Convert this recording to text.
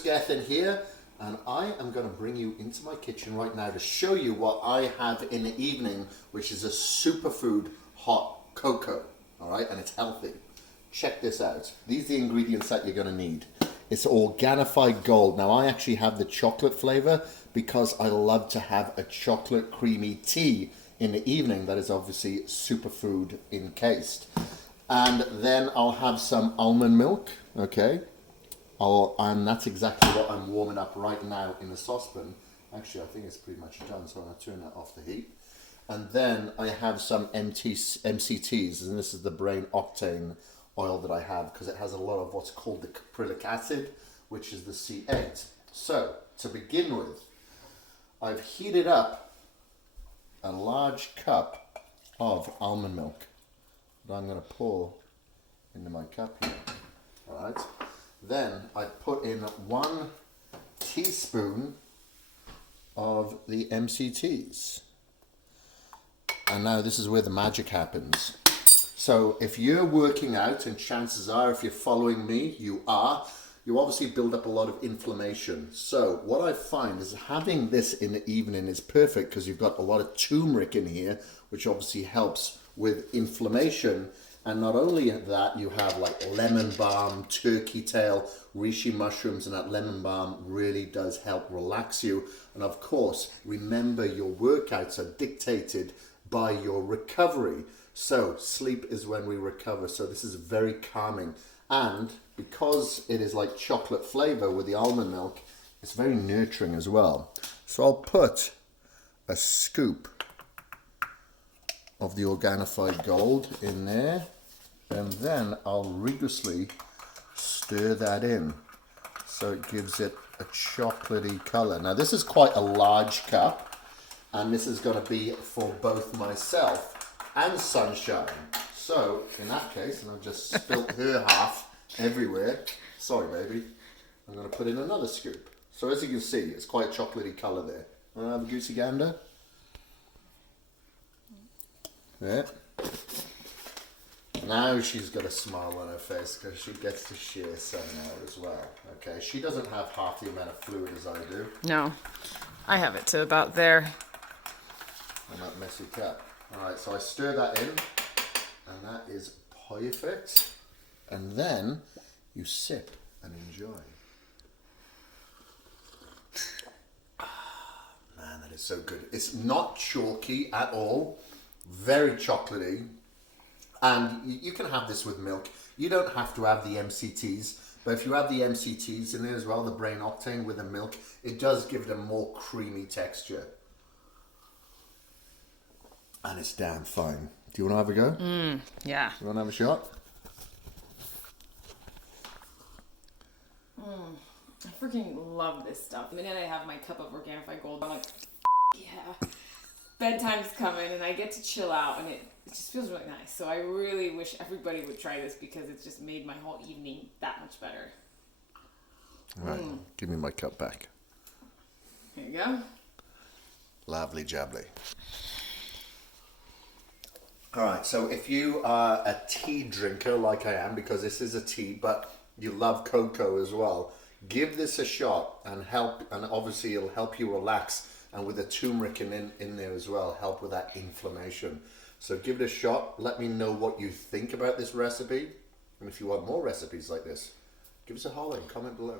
Kris Gethin here, and I am going to bring you into my kitchen right now to show you what I have in the evening, which is a superfood hot cocoa, all right, and it's healthy. Check this out. These are the ingredients that you're going to need. It's Organified Gold. Now, I actually have the chocolate flavor because I love to have a chocolate creamy tea in the evening that is obviously superfood encased. And then I'll have some almond milk, okay? And that's exactly what I'm warming up right now in the saucepan. Actually, I think it's pretty much done, so I'm going to turn that off the heat. And then I have some MCTs, and this is the brain octane oil that I have because it has a lot of what's called the caprylic acid, which is the C8. So, to begin with, I've heated up a large cup of almond milk that I'm going to pour into my cup here. All right. Then I put in 1 teaspoon of the MCTs. And now this is where the magic happens. So if you're working out, and chances are if you're following me, you obviously build up a lot of inflammation. So what I find is having this in the evening is perfect because you've got a lot of turmeric in here, which obviously helps with inflammation. And not only that, you have like lemon balm, turkey tail, reishi mushrooms, and that lemon balm really does help relax you. And of course, remember your workouts are dictated by your recovery. So sleep is when we recover. So this is very calming. And because it is like chocolate flavor with the almond milk, it's very nurturing as well. So I'll put a scoop of the Organified Gold in there, and then I'll rigorously stir that in so it gives it a chocolatey color. Now this is quite a large cup, and this is going to be for both myself and Sunshine. So in that case, and I've just spilt her half everywhere, sorry baby, I'm going to put in another scoop. So as you can see, it's quite a chocolatey color there. Want to have a goosey gander? Yeah. Now she's got a smile on her face because she gets to share some now as well. Okay, she doesn't have half the amount of fluid as I do. No, I have it to about there. And that messy cup. Alright, so I stir that in, and that is perfect. And then you sip and enjoy. Man, that is so good. It's not chalky at all. Very chocolatey, and you can have this with milk. You don't have to have the MCTs, but if you have the MCTs in there as well, the brain octane with the milk, it does give it a more creamy texture. And it's damn fine. Do you want to have a go? Yeah. You want to have a shot? I freaking love this stuff. The minute I have my cup of Organified Gold, I'm like, yeah. Bedtime's coming and I get to chill out, and it just feels really nice. So I really wish everybody would try this because it's just made my whole evening that much better. All right, give me my cup back. Here you go. Lovely jubbly. All right, so if you are a tea drinker like I am, because this is a tea, but you love cocoa as well, give this a shot and obviously it'll help you relax. And with the turmeric in there as well, help with that inflammation. So give it a shot. Let me know what you think about this recipe. And if you want more recipes like this, give us a holler and comment below.